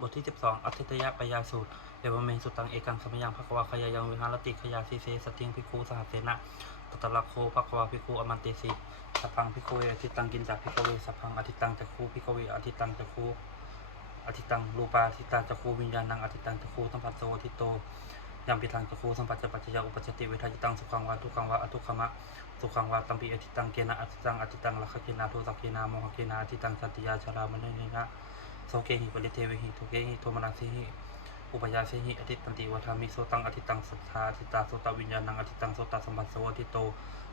บทที่12อัตถิยปยาสูตรเอวเมสุตังเอกังสมยังภควาขยายังวิหารติขยาสีเสสติงภิกขุสหัสเสนะตตละโคภควาภิกขุอมันติสิสัพพังภิกขุเวอทิตังกินจากภิกขุเวสัพพังอทิตังจักขุภิกขุเวอทิตังจักขุอทิตังรูปาทิตาจักขุวิญญาณังอทิตังจักขุสัมผัสโสทิโตยามปิทังจักขุสัมปัจจปัจจยาอุปจติเวทายตังสุขังวาทุขังวาอทุขมะสุขังวาตัมปิอทิตังเกนะอทิตังลักขเกนะโทสักเกนะโมหเกนะอทิตังสัตติยาชรามณีนะโสเกหิปริเทวิหิทุเกหิโทมนัสสิหิอุปยาเสหิอทิตันติวัฏามิโสตังอทิตังสัทธาอทิตาโสตวิญญาณังอทิตังโสตสัมปัสสโวทิโต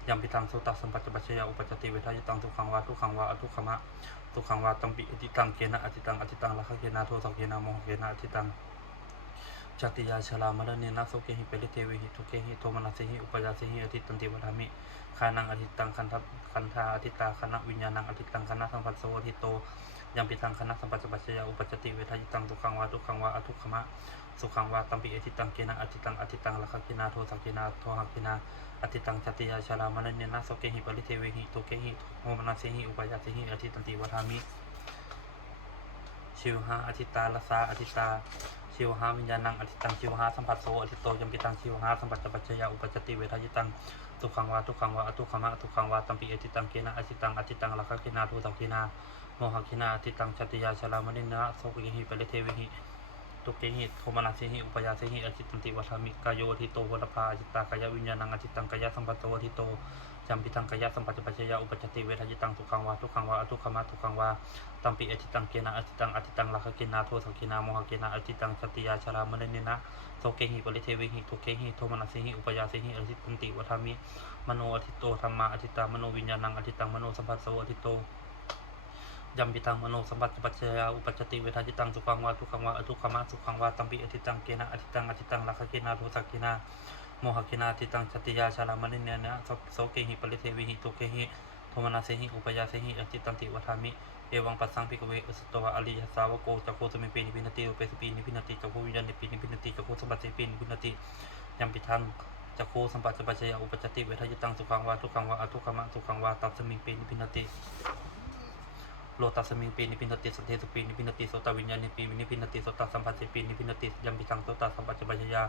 ยามปิทังโสตสัมปัจจปัจจยาอุปจติเวทายตังสุขังวาทุขังวาอทุขมะสุขังวาตัมปิอทิตังเกนะอทิตังลักขเกนะโทสักเกนะโมหเกนะอทิตังจัตติยาชลามรณีนะโสเกหิเปริเทวิหิทุเกหิโทมนัสสิหิอุปยาเสหิอทิตันติวัฏามิคานังอทิตังคันธาอทิตาคณะวิญญาณังอทิตังคณะสัมปัสสโวทิโตยามปิทังคณะสัมปัจจปัจจยาอุปจติเวทายตังสุขังวาทุขังวาอทุขมะสุขังวาตัมปิอทิตังเกนะอทิตังลักขเกนะโทสักเกนะโทหะเกนะอทิตังจัตติยาชลามรณีนะโสเกหิปริเทวิหิทุเกหิโทมนัสสิหิอุปยาเสหิอทิตันติวัฏามิชิวหาอทิตาลสาอทิตาชิวหาวิญญาณังอทิตังชิวหาสัมผัสโสอทิโตยมปิตังชิวหาสัมปัจจปัจจยาอุปจติเวทายตังทุกขังวาทุกขังวาอทุกขมะทุกขังวาตัมปิอทิตังเกนะอทิตังลักขเกนะโทสักเกนะโมหเกนะอทิตังจัตติยาชลามณีนะโสเกหิปริเทวิหิตุเกหิโทมนัสสิหิอุปยาเสหิอทิตันติวัฏามิกายโยทิโตวัฏภาอทิตากายวิญญาณังอทิตังกายสัมปัสสโวทิโตจำปิทังกายสัมปัจจปัจจยาอุปจติเวทายตังทุกขังวาทุกขังวาอทุกขมะทุกขังวาตัมปิอทิตังเกนะอทิตังลักขเกนะโทสักเกนะโมหเกนะอทิตังจัตติยาชลามณีนะโสเกหิปริเทวิหิทุเกหิโทมนัสสิหิอุปยาเสหิอทิตันติวัฏามิมโนอทิโตธรรมาอทิตามโนวิญญาณังอทิตังมโนสัมปัสสโวอทิโตยำปิตังมโนสัมปัจจปัจจยาอุปจติเวทายตังสุขังวาทุกขังวาอทุกขมะสุขังวาตัมปิอทิตังเกนะอทิตังลักขเกนะโทสักเกนะโมหเกนะอทิตังจัตติยาชลามณีนะโสเกหิปริเทวิหิทุเกหิโทมนัสสิหิอุปยาเสหิอทิตันติวัฏามิเอวังปัสสังภิกขเวอุสตวะอริยสาวโกจักโคสมิปีนิพินติอุเปสปีนิพินติจักโควิญญาณิปีนิพินติจักโคสัมปัสสิปีนิพินติยำปิทังจักโคสัมปัจจปัจจยาอุปจติเวทายตังสุขังวาทุกขังวาอทุกขมะสุขังวาตัสมิปีนิพินติโลตัสมิงปีนิพินติสัทเทสุปีนิพินติโสตวิญญาณิปีนิพินติโสตสัมปัสสิปีนิพินติยัมปิทังโสตสัมปัจจปัจจยา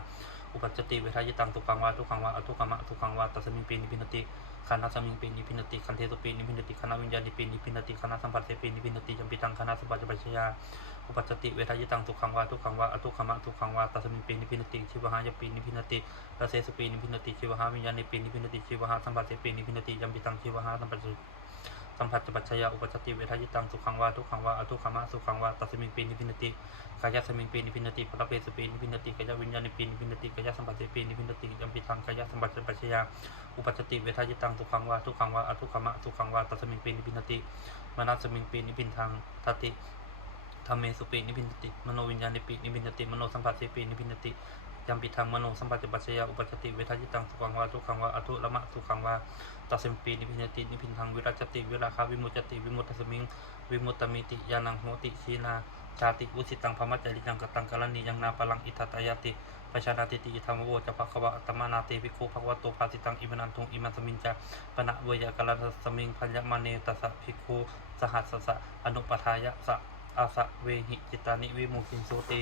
อุปัจจติเวทายตังทุกขังวาทุกขังวาอทุกขมะทุกขังวาตัสมิงปีนิพินติคณะสมิงปีนิพินติคันเทสุปีนิพินติคณะวิญญาณิปีนิพินติคณะสัมปัสสิปีนิพินติยัมปิทังคณะสัมปัจจปัจจยาอุปัจจติเวทายตังทุกขังวาทุกขังวาอทุกขมะทุกขังวาตัสมิงปีนิพินติชิวหายปีนิพินติตัสเสสุปีนิพินติชิวหาวิญญาณิปีนิพินติชิวหาสัมปัสสิปีนิพินติยัมปิทังชิวหาสัมปัจจสัมผัสปัจจยาอุปจติเวทายตังสุขังวาทุกขังวาอทุกขมะสุขังวาตัสมิงปีนิพินติกายสมิงปีนิพินติพระเปสปีนิพินติกายวิญญาณิปีนิพินติกายสัมปัสสิปีนิพินติยัมปิทังกายสัมปัจจปัจจยาอุปจติเวทายตังสุขังวาทุกขังวาอทุกขมะสุขังวาตัสมิงปีนิพินติมนัสมิงปีนิพินทังทัติธรรมเมสุปีนิพินติมโนวิญญาณิปีนิพินติมโนสัมปัสสิปีนิพินติยัมปิทังมโนสัมปัจจปัจจยาอุปจติเวทายตังสุขังวาทุกขังวาอทุละมะสุขังวาตัสมิงปีนิพินตินิพินทังวิรัจติวิราคาวิมุจติวิมุตตสมิงวิมุตตมิติยานังโหติชีนาชาติอุสิตังพมัจจริยังกตังกรณียังนาปลังอิทัตายติปชานาติติธรรมโวจะภควะอัตมานาเตวิโคภควะโตภาสิตังอิมนันทุงอิมันสมิงจะปณะเวยกาลสมิงพัญญมเนตัสสะภิกขุสหัสสะอนุปทายะสะอาสะเวหิจิตานิวิมุขินโสติ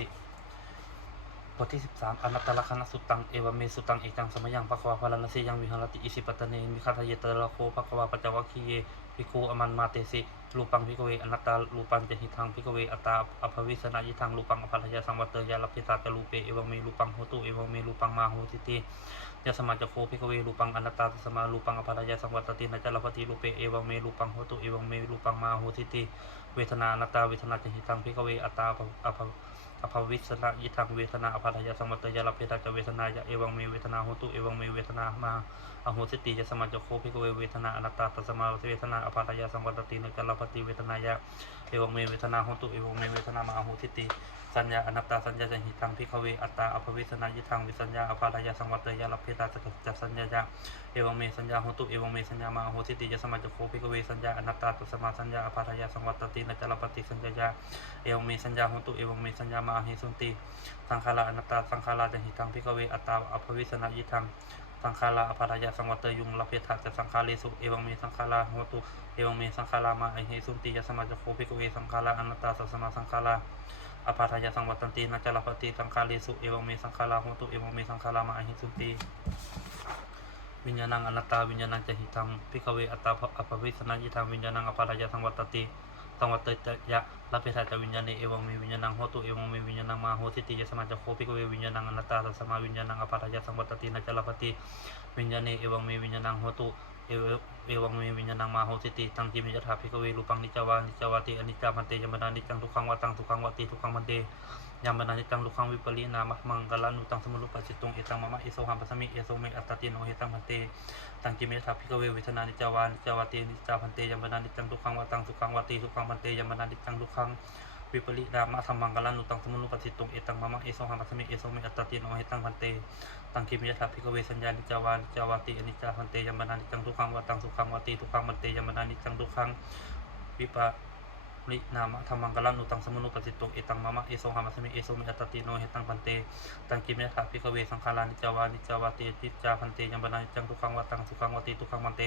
บทที่13อนัตตลักขณสุตังเอวเมสุตังเอกังสมยังภควาพลานะสิยังวิหารติอิสิปตเนมิคาทายเตระโคภควาปัจจวัคคีเยภิกขุอมันมาเตสิรูปังภิกขเวอนัตตารูปังจะหิทังภิกขเวอัตตาอภวิสนายิทังรูปังอภัทยาสังวัตเตยาลพิตาจะรูเปเอวเมรูปังโหตุเอวเมรูปังมาโหติติยะสมาจโคภิกขเวรูปังอนัตตาสมารูปังอภัทยาสังวัตตินะจลปฏิรูเปเอวเมรูปังโหตุเอวเมรูปังมาโหติติเวทนาอนัตตาเวทนาจะหิทังภิกขเวอัตตาอภวิสนายิทังเวทนาอภัทยาสังวัตยาลเพตาจะเวทนายะเอวังเมเวทนาโหตุเอวังเมเวทนามาอโหสิติยะสมาจโคภิกขเวเวทนาอนัตตาตัสมาเวทนาอภัทยาสังวัตตินะจลปฏิเวทนายะเอวังเมเวทนาโหตุเอวังเมเวทนามาอโหสิติสัญญาอนัตตาสัญญาจะหิทังภิกขเวอัตตาอภวิสนายิทังวิสัญญาอภัทยาสังวัตยาลเพตาจะสัญญาเอวังเมสัญญาโหตุเอวังเมสัญญามาอโหสิติยะสมาจโคภิกขเวสัญญาอนัตตาตัสมาสัญญาอภัทยาสังวัตตินะจลปฏิสัญญาเอวังเมสัญญาโหตุเอวังเมสัญญามาหิสุนติสังขาราอนัตตาสังขาราจะหิทังภิกขเวอัตตาอภวิสนายิทังสังขาราอภัทยาสังวัตยุงลเพทาจะสังขาเลสุเอวังเมสังขาราโหตุเอวังเมสังขารามาอหิสุนติยะสมาจโคภิกขเวสังขาราอนัตตาสัสมาสังขาราอ อภาทายาสังวัตตันตินาจารปฏิสังคาริสุเอวังเมสังคาราโหตุเอวังเมสังคารามาอหิสุติวิญญาณังอนัตตาวิญญาณังจะหิตังพิกเวอัตตาอภวิสนายิทังวิญญาณังอภาทายาสังวัตติสังวัตตยะลาภิธาจวิญญาณเอวังเมวิญญาณังโหตุเอวังเมวิญญาณังมาโหติติยสมาจโคพิกเววิญญาณังอนัตตาตัสมาวิญญาณังอภาทายาสังวัตตินาจารปฏิวิญญาณเอวังเมวิญญาณังโหตุเอวังเมวิญญาณังมาโหติติตังกิมิยถาภิกเวรูปังนิจจาวานิจจาวาติอนิจจาพันเตยมนานิจังทุกขังวาตังทุกขังวาติทุกขังพันเตยามนานิจังทุกขังวิปริณามะมังกลันุตังสมุลุปัสสิตุงเอตังมะมะเอโสหัมปัสสมิเอโสเมอัตตติโนเฮตังพันเตตังกิมิยถาภิกเวเวทนานิจจาวานิจจาวาตินิจจาพันเตยามนานิจังทุกขังวาตังทุกขังวาติทุกขังพันเตยามนานิจังทุกขังวิปริณามะสัมมังกลันุตังสมุลุปัสสิตุงเอตังมะมะเอโสหัมปัสสมิเอโสเมอัตตติโนเฮตังพันเตตังกิมิยถาภิกเวสัญญานิจจาวานิจจาวาติอนิจจาพันเตยามนานิจังทุกขังวาตังทุกขังวาติทุกขังพันเตยามนานิจังทุกขังวิปรินามะธรรมังกลันุตังสมุนุปสิตุงเอตังมะมะเอโสหัมมัสมิเอโสเมอัตตติโนเฮตังพันเตตังกิมิยถาภิกเวสังขารานิจจาวานิจจาวาตินิจจาพันเตยัมปนานิจังทุกขังวาตังทุกขังวาติทุกขังพันเต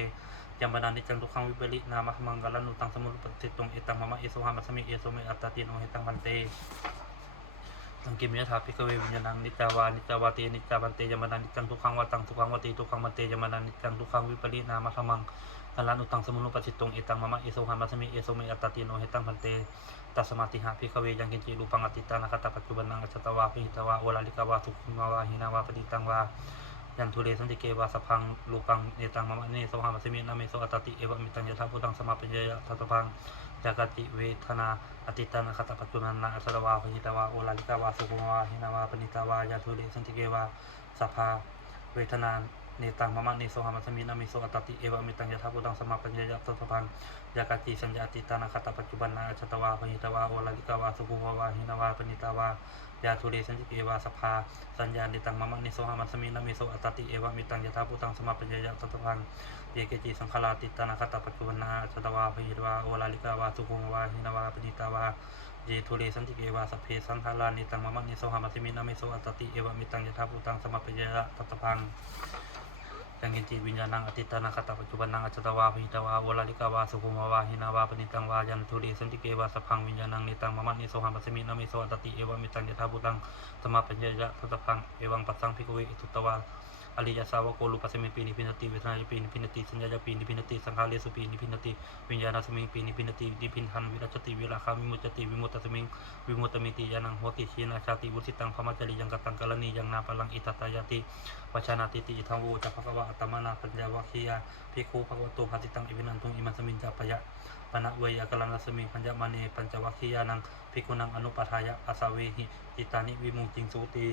ยัมปนานิจังทุกขังวิปรินามะธรรมังกลันุตังสมุนุปสิตุงเอตังมะมะเอโสหัมมัสมิเอโสเมอัตตติโนเฮตังพันเตตังกิมิยถาภิกเววิญญาณังนิจจาวานิจจาวาตินิจจาพันเตยัมปนานิจังทุกขังวาตังทุกขังวาติทุกขังพันเตยัมปนานิจังทุกขังวิปรินามะธรรมังกลันุตังสมุนุปสิตุงเอตังมะมะเอโสหัมมัสมิเอโสเมอัตตติโนเฮตังพันเตตัสมาติหะภิกเวยังกินจิรูปังอติตานาคตปัจจุบันนังอจตวาภิหิตวาโอลาลิกาวาสุขุมวาหินาวาปฏิตังวายันทุเรสันติเกวาสพังรูปังเนตังมะมะเนโสหัมมัสมินาเมโสอัตติเอวะมิตังยะถาพุตังสมาปัญญยะทัตพังจากติเวทนาอติตานาคตปัจจุบันนังอจตวาภิหิตวาโอลาลิกาวาสุขุมวาหินาวาปฏิตาวายันทุเรสันติเกวาสภาเวทนาเนตังมะมะเนโสหัมมัสมินาเมโสอัตติเอวะมิตังยะถาพุตังสมาปัญญยะทัตพังจากติสัญญาติตานาคตปัจจุบันนาจตวาภิหิตวาโอลาลิกาวาสุขุมวาหินาวาปณิตาวายาทุเรสันติเกวาสภาสัญญาติตังมะมะนิโสหัมมัสมินามิโสอัตติเอวะมิตังยะถาพุตังสมาปัญญยะตัตพังเยเกจิสังขารติตานาคตปัจจุบันนาจตวาภิหิตวาโอลาลิกาวาสุขุมวาหินาวาปณิตาวาเยทุเรสันติเกวาสเพสังขารานิตังมะมะนิโสหัมมัสมินามิโสอัตติเอวะมิตังยะถาพุตังสมาปัญญยะตัตพังยังกินจิวิญญาณังอติตานาคตปัจจุบันนังอจตวาภิหิตวาโอลาลิกาวาสุขุมวาหินาวาปณิตังวายันทุเรสันติเกวาสพังวิญญาณังนิตังมะมะนิโสหัมมัสมินามิโสอัตติเอวะมิตังยะถาพุตังสมาปัญญยะทัตพังเอวังปัสสังภิกเวอิทุตวาอริยสาวโกลุปัสสมิปีนิพินติเวทนาปีนิพินติสัญญาปีนิพินติสังขารสุปีนิพินติวิญญาณสมิงปีนิพินติดิพินทันวิรัชติวิราคาวิมุตติวิมุตตสมิงวิมุตตมิติยานังโหติชีนาชาติวุสิตังพมัจจริยังกตังกลณียังนาพลังอิทัตายติวชนาติติอิทังวูจักภควะอัตตมนาปัญญาวะคียาภิกขุภควโตภาติตังอิวินันตุงอิมันสมิงจาปยะปนะเวยากลันสมิงปัญญมานีปัญจวัคคียานังภิกขุนังอนุปัฏฐายะอาสาเวหิจิตานิวิมุงจิงสุติ